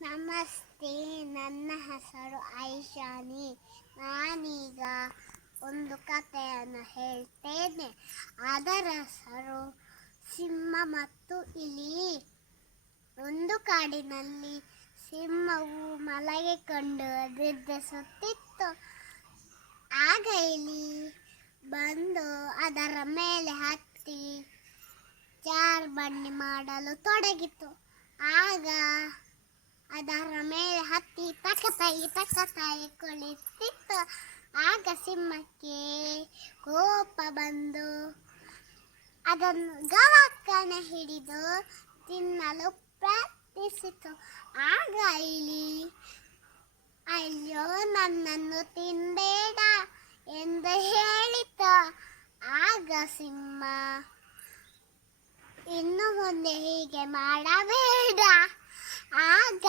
ನಮಸ್ತೆ, ನನ್ನ ಹೆಸರು ಐಶಾನಿ. ನಾನೀಗ ಒಂದು ಕಥೆಯನ್ನು ಹೇಳ್ತೇನೆ. ಅದರ ಹೆಸರು ಸಿಂಹ ಮತ್ತು ಇಲಿ. ಒಂದು ಕಾಡಿನಲ್ಲಿ ಸಿಂಹವು ಮಲಗಿಕೊಂಡು ನಿದ್ರಿಸುತ್ತಿತ್ತು. ಆಗ ಇಲಿ ಬಂದು ಅದರ ಮೇಲೆ ಹತ್ತಿ ಜಾರುಬಂಡಿ ಮಾಡಲು ತೊಡಗಿತು. ಆಗ ಅದರ ಮೇಲೆ ಹತ್ತಿ ತಕತಾಯಿ ಕುಳಿತಿತ್ತು. ಆಗ ಸಿಂಹಕ್ಕೆ ಕೋಪ ಬಂದು ಅದನ್ನು ಗವಕ್ಕನೆ ಹಿಡಿದು ತಿನ್ನಲು ಪ್ರಯತ್ನಿಸಿತು. ಆಗ ಇಲಿ, ಅಯ್ಯೋ ನನ್ನನ್ನು ತಿನ್ನಬೇಡ ಎಂದು ಹೇಳಿತು. ಆಗ ಸಿಂಹ, ಇನ್ನು ಮುಂದೆ ಹೀಗೆ ಮಾಡಬೇಡ. ಆಗ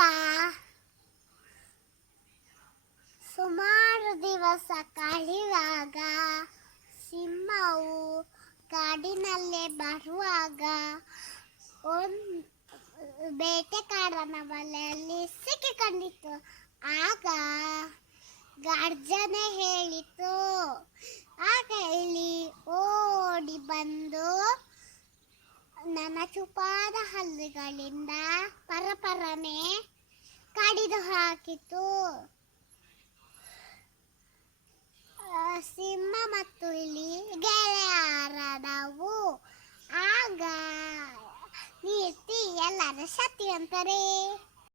ಸುಮಾರು ದಿವಸ ಕಳೆಯುವಾಗ ಸಿಂಹವು ಕಾಡಿನಲ್ಲೇ ಬರುವಾಗ ಬೇಟೆಗಾರನ ಬಲೆಯಲ್ಲಿ ಸಿಕ್ಕಿಕೊಂಡಿತು. ಆಗ ಗರ್ಜನೆ ಹೇಳಿತು. ಆಗ ಇಲಿ ಓಡಿ ಬಂದು ನನ್ನ ಚುಪಾದ ಹಲ್ಲುಗಳಿಂದ ಪರಪರನೆ ಕಡಿದು ಹಾಕಿತು. ಸಿಂಹ ಮತ್ತು ಇಲಿ ಗೆಳೆಯರಾದವು. ಆಗ ನೀತಿ ಎಲ್ಲರ ಸತ್ಯ ಅಂತಾರೆ.